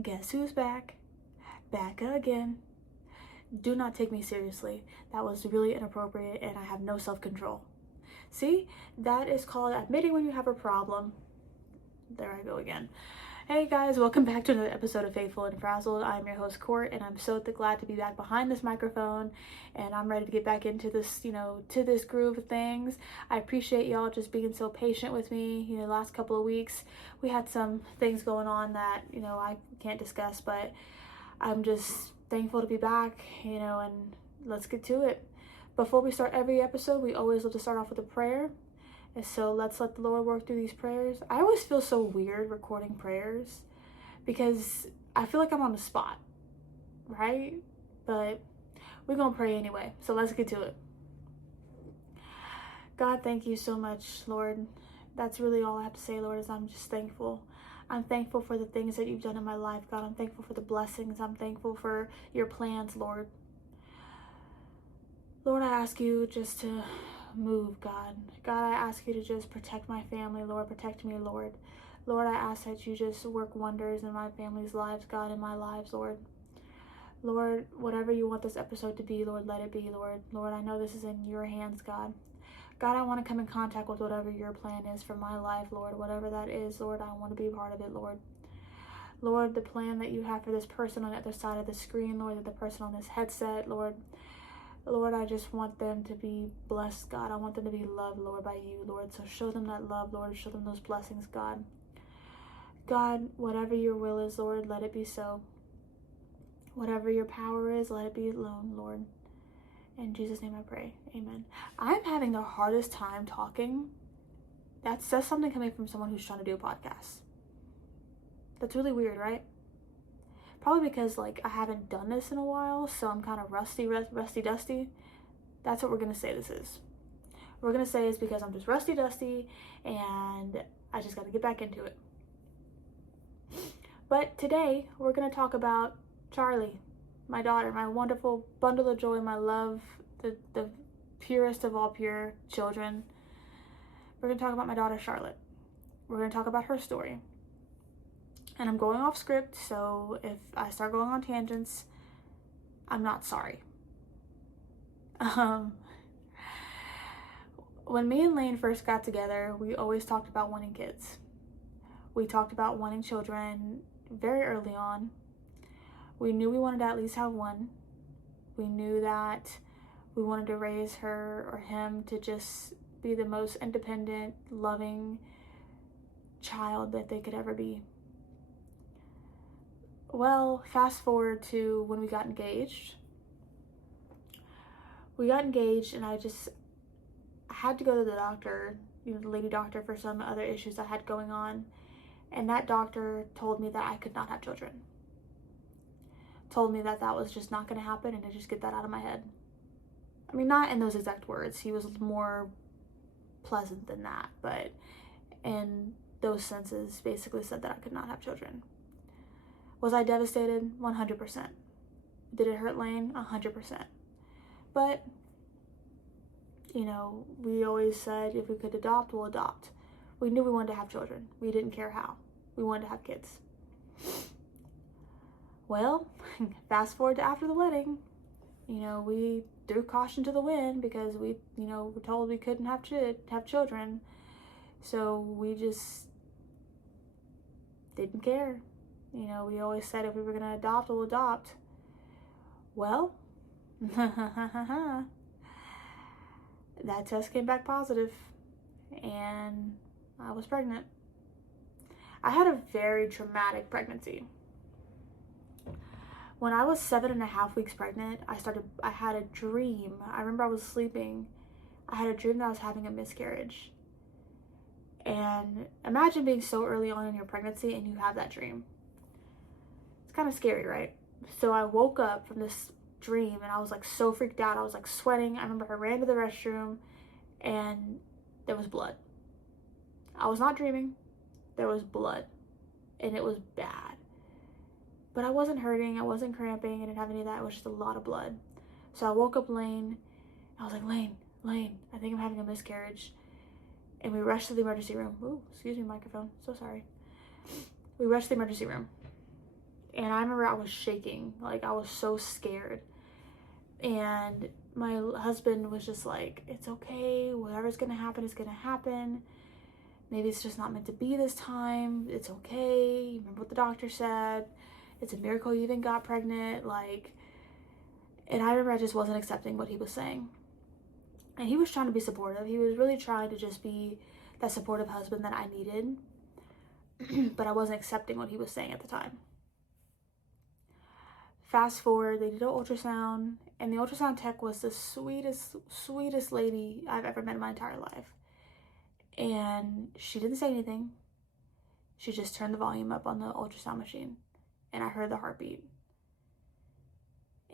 Guess who's back? Back again. Do not take me seriously. That was really inappropriate and I have no self-control. See, that is called admitting when you have a problem. There I go again. Hey guys, welcome back to another episode of Faithful and Frazzled. I'm your host Court, and I'm so glad to be back behind this microphone, and I'm ready to get back into this, to this groove of things. I appreciate y'all just being so patient with me. The last couple of weeks we had some things going on that, I can't discuss, but I'm just thankful to be back, and let's get to it. Before we start every episode, we always love to start off with a prayer. And so let's let the Lord work through these prayers. I always feel so weird recording prayers because I feel like I'm on the spot, right? But we're going to pray anyway. So let's get to it. God, thank you so much, Lord. That's really all I have to say, Lord, is I'm just thankful. I'm thankful for the things that you've done in my life, God. I'm thankful for the blessings. I'm thankful for your plans, Lord. Lord, I ask you just to move, God. God, I ask you to just protect my family, Lord. Protect me, Lord. Lord, I ask that you just work wonders in my family's lives, God, in my lives, Lord. Lord, whatever you want this episode to be, Lord, let it be, Lord. Lord, I know this is in your hands, God. God, I want to come in contact with whatever your plan is for my life, Lord. Whatever that is, Lord, I want to be a part of it, Lord. Lord, the plan that you have for this person on the other side of the screen, Lord, the person on this headset, Lord, I just want them to be blessed, God. I want them to be loved, Lord, by you, Lord. So show them that love, Lord. Show them those blessings, God. God, whatever your will is, Lord, let it be so. Whatever your power is, let it be alone, Lord. In Jesus' name I pray. Amen. I'm having the hardest time talking. That says something coming from someone who's trying to do a podcast. That's really weird, right? Probably because, I haven't done this in a while, so I'm kind of rusty dusty. That's what we're going to say this is. We're going to say it's because I'm just rusty dusty, and I just got to get back into it. But today, we're going to talk about Charli, my daughter, my wonderful bundle of joy, my love, the purest of all pure children. We're going to talk about my daughter, Charlotte. We're going to talk about her story. And I'm going off script, so if I start going on tangents, I'm not sorry. When me and Lane first got together, we always talked about wanting kids. We talked about wanting children very early on. We knew we wanted to at least have one. We knew that we wanted to raise her or him to just be the most independent, loving child that they could ever be. Well, fast forward to when we got engaged. We got engaged and I had to go to the doctor, the lady doctor, for some other issues I had going on. And that doctor told me that I could not have children. Told me that was just not going to happen and to just get that out of my head. I mean, not in those exact words. He was more pleasant than that, but in those senses basically said that I could not have children. Was I devastated? 100%. Did it hurt Lane? 100%. But, we always said if we could adopt, we'll adopt. We knew we wanted to have children. We didn't care how. We wanted to have kids. Well, fast forward to after the wedding. We threw caution to the wind because we were told we couldn't have children. So we just didn't care. We always said if we were going to adopt, we'll adopt. Well, that test came back positive, and I was pregnant. I had a very traumatic pregnancy. When I was 7.5 weeks pregnant, I had a dream. I remember I was sleeping. I had a dream that I was having a miscarriage. And imagine being so early on in your pregnancy and you have that dream. It's kind of scary, right? So I woke up from this dream and I was so freaked out. I was sweating. I remember I ran to the restroom and there was blood. I was not dreaming. There was blood and it was bad. But I wasn't hurting. I wasn't cramping. I didn't have any of that. It was just a lot of blood. So I woke up Lane. I was like, Lane, I think I'm having a miscarriage. And we rushed to the emergency room. Ooh, excuse me, microphone. So sorry. We rushed to the emergency room. And I remember I was shaking, like I was so scared. And my husband was just like, it's okay, whatever's gonna happen is gonna happen. Maybe it's just not meant to be this time. It's okay. Remember what the doctor said. It's a miracle you even got pregnant. Like, and I remember I just wasn't accepting what he was saying. And he was trying to be supportive. He was really trying to just be that supportive husband that I needed. But I wasn't accepting what he was saying at the time. Fast forward, they did an ultrasound, and the ultrasound tech was the sweetest lady I've ever met in my entire life. And she didn't say anything. She just turned the volume up on the ultrasound machine, and I heard the heartbeat.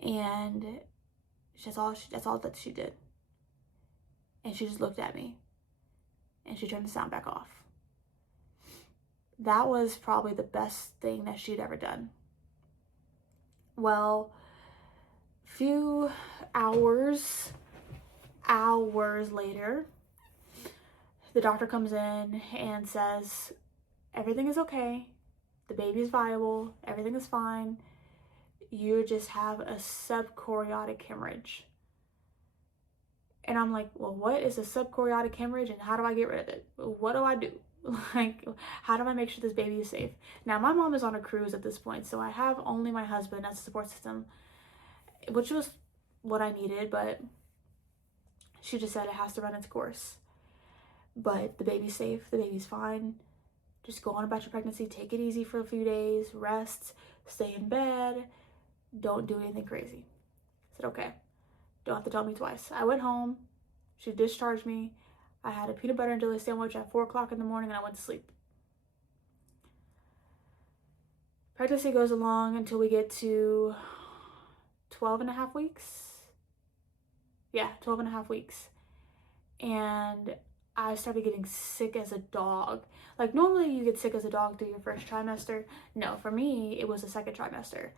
And that's all that she did. And she just looked at me, and she turned the sound back off. That was probably the best thing that she'd ever done. Well, few hours later, the doctor comes in and says, everything is okay, the baby is viable, everything is fine, you just have a subchoriotic hemorrhage. And I'm like, well, what is a subchoriotic hemorrhage and how do I get rid of it? What do I do? Like, how do I make sure this baby is safe? Now, my mom is on a cruise at this point, so I have only my husband as a support system, which was what I needed, but she just said it has to run its course. But the baby's safe, the baby's fine. Just go on about your pregnancy, take it easy for a few days, rest, stay in bed, don't do anything crazy. I said, okay, don't have to tell me twice. I went home, she discharged me. I had a peanut butter and jelly sandwich at 4 o'clock in the morning, and I went to sleep. Pregnancy goes along until we get to 12 and a half weeks. Yeah, 12 and a half weeks. And I started getting sick as a dog. Like, normally you get sick as a dog through your first trimester. No, for me, it was the second trimester.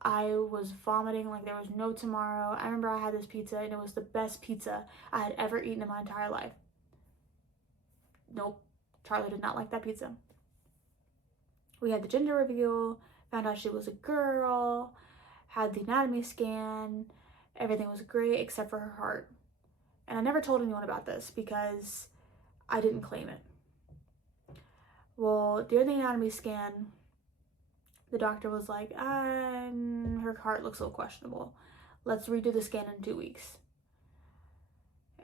I was vomiting like there was no tomorrow. I remember I had this pizza, and it was the best pizza I had ever eaten in my entire life. Nope, Charli did not like that pizza. We had the gender reveal, found out she was a girl, had the anatomy scan, everything was great except for her heart. And I never told anyone about this because I didn't claim it. Well, during the anatomy scan, the doctor was like, her heart looks a little questionable. Let's redo the scan in 2 weeks.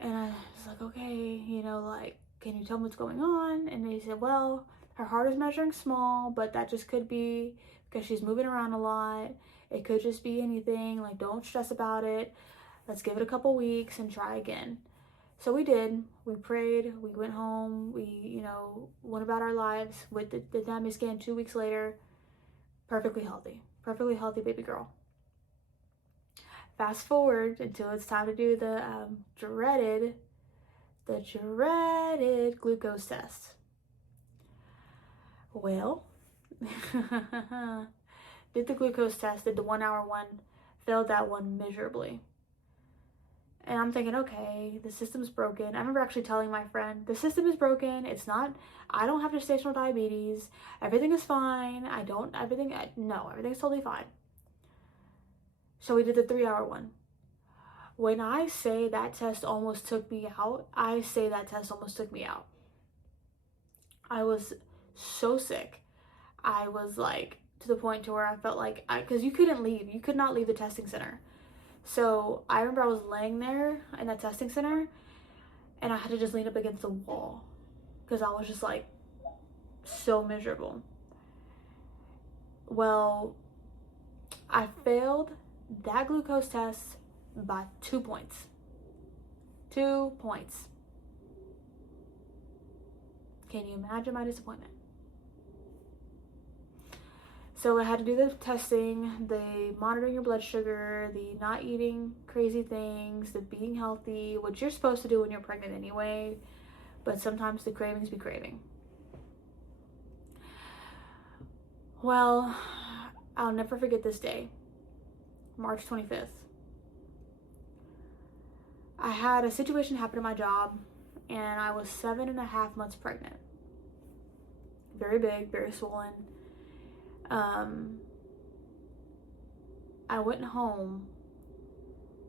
And I was like, okay, like, can you tell me what's going on? And they said, well, her heart is measuring small, but that just could be because she's moving around a lot. It could just be anything. Like, don't stress about it. Let's give it a couple weeks and try again. So we did. We prayed. We went home. We, went about our lives with the anatomy scan 2 weeks later. Perfectly healthy baby girl. Fast forward until it's time to do the dreaded glucose test. Well, did the glucose test, did the 1 hour one, failed that one miserably. And I'm thinking, okay, the system's broken. I remember actually telling my friend, the system is broken. I don't have gestational diabetes. Everything is fine. Everything's totally fine. So we did the 3 hour one. When I say that test almost took me out, I was so sick. I was like to the point to where I felt like, because you could not leave the testing center. So I remember I was laying there in that testing center, and I had to just lean up against the wall because I was just like so miserable. Well, I failed that glucose test by 2 points. 2 points. Can you imagine my disappointment? So I had to do the testing, the monitoring your blood sugar, the not eating crazy things, the being healthy, which you're supposed to do when you're pregnant anyway, but sometimes the cravings be craving. Well, I'll never forget this day, March 25th. I had a situation happen at my job, and I was 7.5 months pregnant. Very big, very swollen. I went home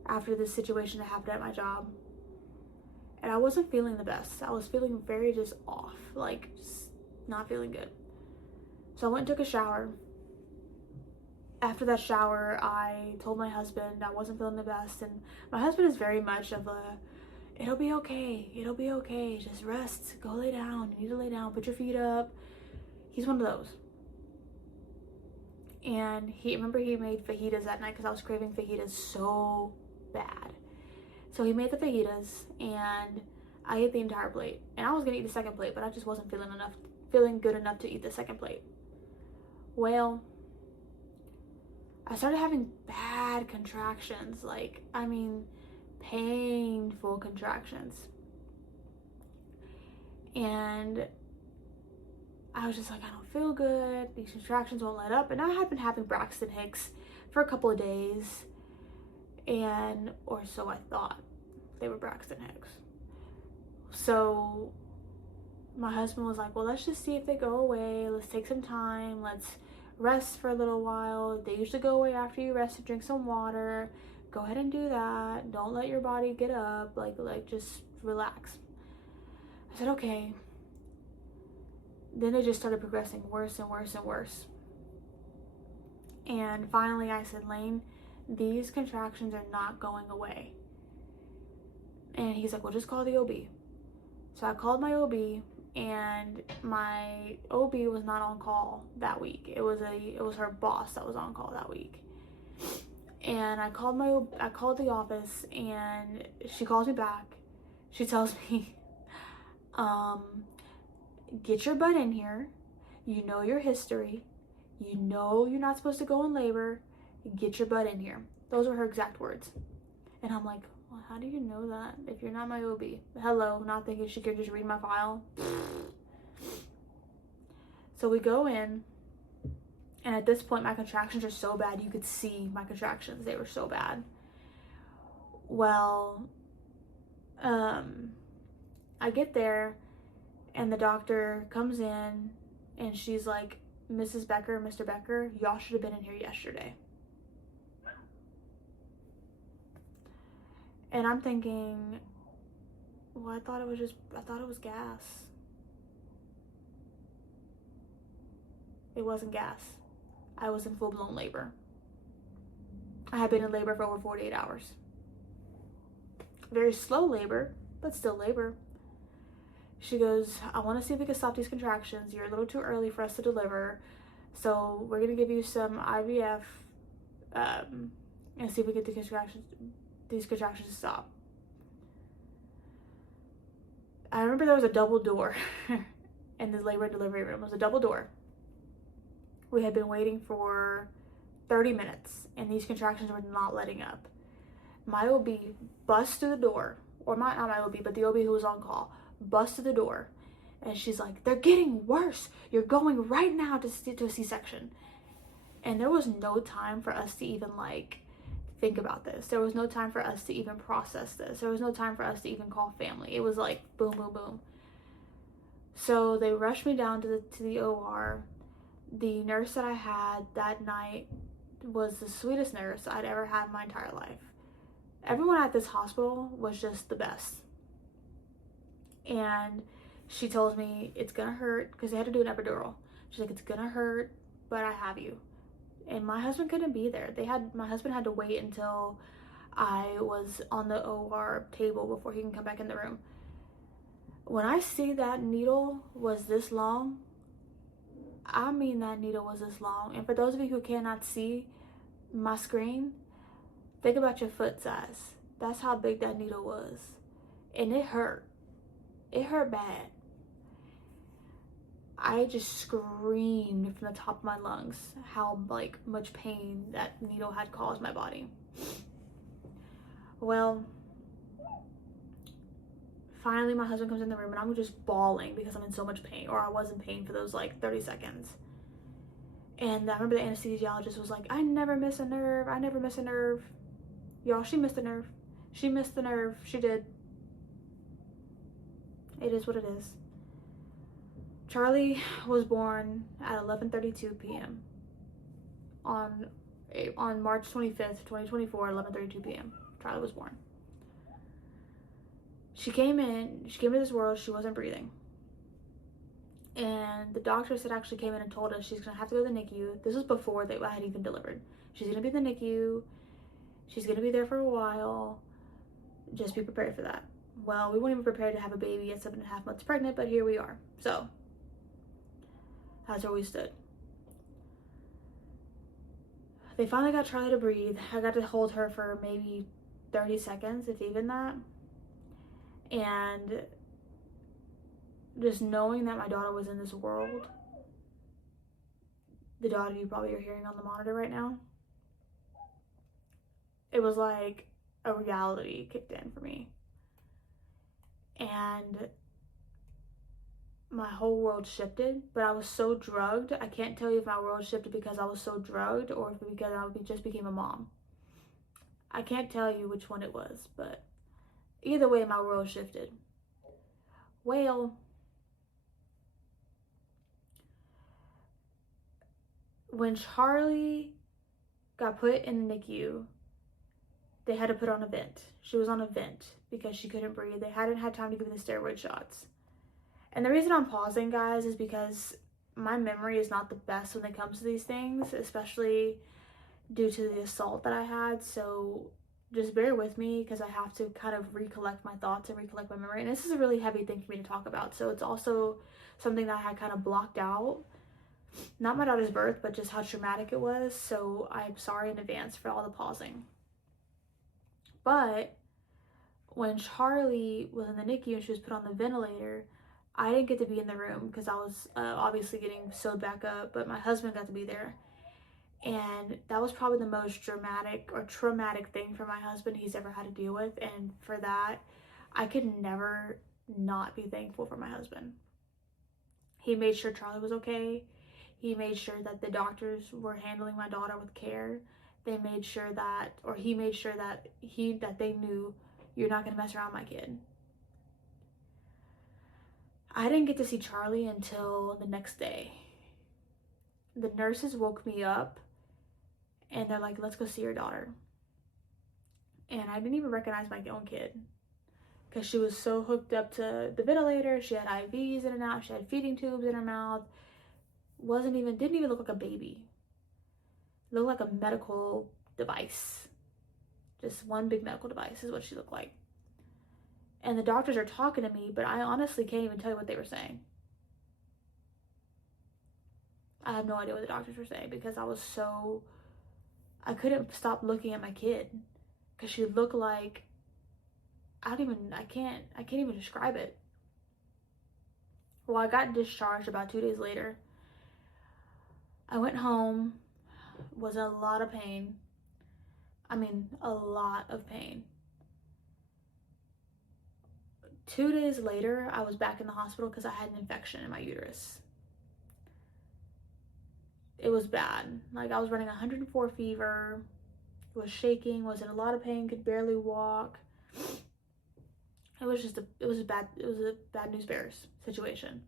after this situation that happened at my job, and I wasn't feeling the best. I was feeling very just off, like just not feeling good. So I went and took a shower. After that shower, I told my husband I wasn't feeling the best, and my husband is very much of a, it'll be okay, just rest, go lay down, you need to lay down, put your feet up. He's one of those. And he made fajitas that night because I was craving fajitas so bad. So he made the fajitas, and I ate the entire plate. And I was gonna eat the second plate, but I just wasn't feeling good enough to eat the second plate. Well, I started having bad contractions, painful contractions. And I was just like, I don't feel good. These contractions won't let up. And I had been having Braxton Hicks for a couple of days. Or so I thought they were Braxton Hicks. So my husband was like, well, let's just see if they go away. Let's take some time. Let's rest for a little while. They usually go away after you rest and drink some water. Go ahead and do that. Don't let your body get up. Just relax. I said, okay. Then they just started progressing worse and worse and worse. And finally I said, Lane, these contractions are not going away. And he's like, well, just call the OB. So I called my OB, and my OB was not on call that week. It was her boss that was on call that week. And I called the office, and she calls me back. She tells me, get your butt in here. You know your history. You know you're not supposed to go in labor. Get your butt in here. Those were her exact words. And I'm like, well, how do you know that if you're not my OB? Hello, not thinking she could just read my file. So we go in, and at this point my contractions are so bad you could see my contractions. They were so bad. Well, I get there, and the doctor comes in, and she's like, Mrs. Becker, Mr. Becker, y'all should have been in here yesterday. And I'm thinking, well, I thought it was gas. It wasn't gas. I was in full-blown labor. I had been in labor for over 48 hours. Very slow labor, but still labor. She goes, I want to see if we can stop these contractions. You're a little too early for us to deliver. So we're going to give you some IVF and see if we get these contractions to stop. I remember there was a double door in the labor and delivery room. It was a double door. We had been waiting for 30 minutes, and these contractions were not letting up. My OB busts through the door, or not my OB, but the OB who was on call, busts through the door, and she's like, they're getting worse. You're going right now to a C-section. And there was no time for us to even think about this. There was no time for us to even process this. There was no time for us to even call family. It was like boom, boom, boom. So they rushed me down to the OR. The nurse that I had that night was the sweetest nurse I'd ever had in my entire life. Everyone at this hospital was just the best. And she told me, it's gonna hurt, because they had to do an epidural. She's like, it's gonna hurt, but I have you. And my husband couldn't be there. My husband had to wait until I was on the OR table before he can come back in the room. When I see that needle was this long, I mean that needle was this long. And for those of you who cannot see my screen, think about your foot size. That's how big that needle was. And it hurt. It hurt bad. I just screamed from the top of my lungs how much pain that needle had caused my body. Well, finally my husband comes in the room, and I'm just bawling because I'm in so much pain, or I was in pain for those 30 seconds. And I remember the anesthesiologist was like, I never miss a nerve. I never miss a nerve. Y'all, she missed a nerve. She missed the nerve. She did. It is what it is. Charli was born at 11:32 p.m. on on March 25th, 2024, 11:32 p.m. Charli was born. She came into this world, she wasn't breathing. And the doctors had actually came in and told us she's going to have to go to the NICU. This was before I had even delivered. She's going to be in the NICU. She's going to be there for a while. Just be prepared for that. Well, we weren't even prepared to have a baby at 7.5 months pregnant, but here we are. So, that's where we stood. They finally got Charli to breathe. I got to hold her for maybe 30 seconds, if even that. And just knowing that my daughter was in this world, the daughter you probably are hearing on the monitor right now, it was like a reality kicked in for me. And my whole world shifted, but I was so drugged. I can't tell you if my world shifted because I was so drugged or if because I just became a mom. I can't tell you which one it was, but either way, my world shifted. Well, when Charli got put in the NICU, they had to put her on a vent. She was on a vent because she couldn't breathe. They hadn't had time to give her the steroid shots. And the reason I'm pausing, guys, is because my memory is not the best when it comes to these things, especially due to the assault that I had. So just bear with me because I have to kind of recollect my thoughts and recollect my memory. And this is a really heavy thing for me to talk about. So it's also something that I had kind of blocked out. Not my daughter's birth, but just how traumatic it was. So I'm sorry in advance for all the pausing. But when Charli was in the NICU and she was put on the ventilator, I didn't get to be in the room because I was obviously getting sewed back up, but my husband got to be there. And that was probably the most dramatic or traumatic thing for my husband he's ever had to deal with. And for that, I could never not be thankful for my husband. He made sure Charli was okay. He made sure that the doctors were handling my daughter with care. They made sure that, or he made sure that they knew, you're not gonna mess around with my kid. I didn't get to see Charli until the next day. The nurses woke me up and they're like, let's go see your daughter. And I didn't even recognize my own kid because she was so hooked up to the ventilator. She had IVs in and out. She had feeding tubes in her mouth. Didn't even look like a baby. It looked like a medical device. Just one big medical device is what she looked like. And the doctors are talking to me, but I honestly can't even tell you what they were saying. I have no idea what the doctors were saying because I couldn't stop looking at my kid because she looked like, I can't even describe it. Well, I got discharged about 2 days later. I went home, was in a lot of pain. I mean, a lot of pain. 2 days later, I was back in the hospital because I had an infection in my uterus. It was bad. Like, I was running 104 fever, was shaking, was in a lot of pain, could barely walk. It was a bad news bears situation.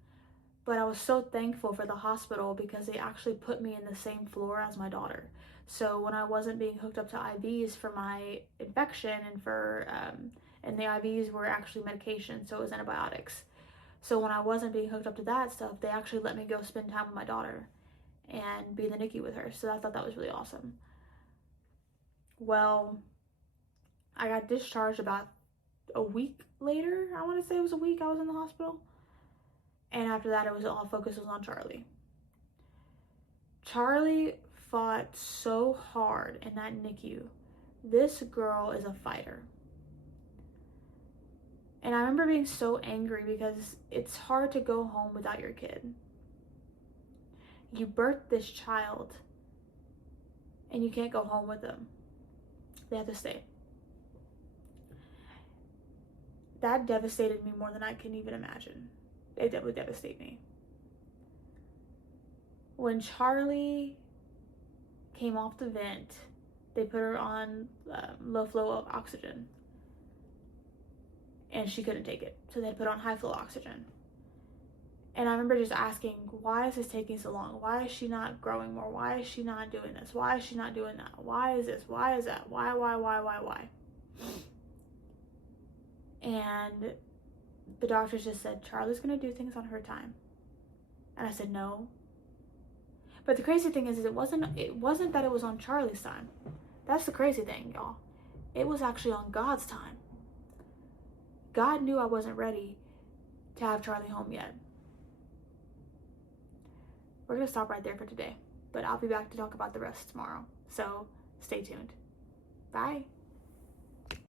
But I was so thankful for the hospital because they actually put me in the same floor as my daughter. So when I wasn't being hooked up to IVs for my infection and the IVs were actually medication, so it was antibiotics. So when I wasn't being hooked up to that stuff, they actually let me go spend time with my daughter and be in the NICU with her. So I thought that was really awesome. Well, I got discharged about a week later. I want to say it was a week I was in the hospital. And after that, all focus was on Charli. Charli fought so hard in that NICU. This girl is a fighter. And I remember being so angry because it's hard to go home without your kid. You birthed this child and you can't go home with them. They have to stay. That devastated me more than I can even imagine. It would devastate me. When Charli came off the vent, they put her on low flow oxygen and she couldn't take it. So they put on high flow oxygen. And I remember just asking, why is this taking so long? Why is she not growing more? Why is she not doing this? Why is she not doing that? Why is this? Why is that? Why? And the doctors just said, Charli's gonna do things on her time. And I said, no. But the crazy thing is it wasn't that it was on Charli's time. That's the crazy thing, y'all. It was actually on God's time. God knew I wasn't ready to have Charli home yet. We're going to stop right there for today, but I'll be back to talk about the rest tomorrow. So stay tuned. Bye.